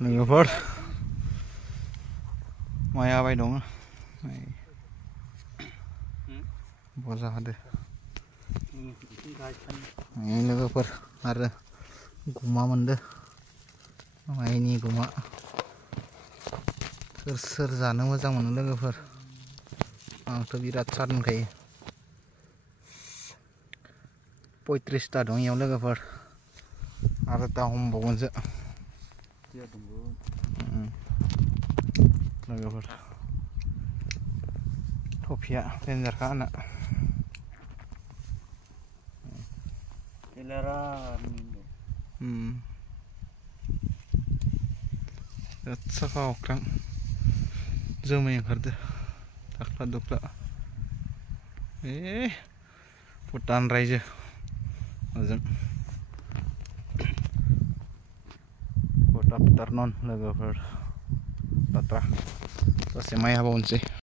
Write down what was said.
लोगोफोर माइ हाबाय दङ बजा हादो लोगोफोर आरो गुमा मोनदो माइनि गुमा सोर सोर जानो मोजां मोनो लोगोफोर आंथ' बिराद साद मोनखायो 35टा दं इयाव लोगोफोर आरो दा हमबावगोनसो लोगोफोर टफिया देन्जारखा आंना बिराद साफा अख्रां जोमै ओंखारदो दाख्ला दुख्ला भुटान रायजो ओजों गुड आफ्टारनुन लोगोफोर टाटा दसे माइ हाबावनोसै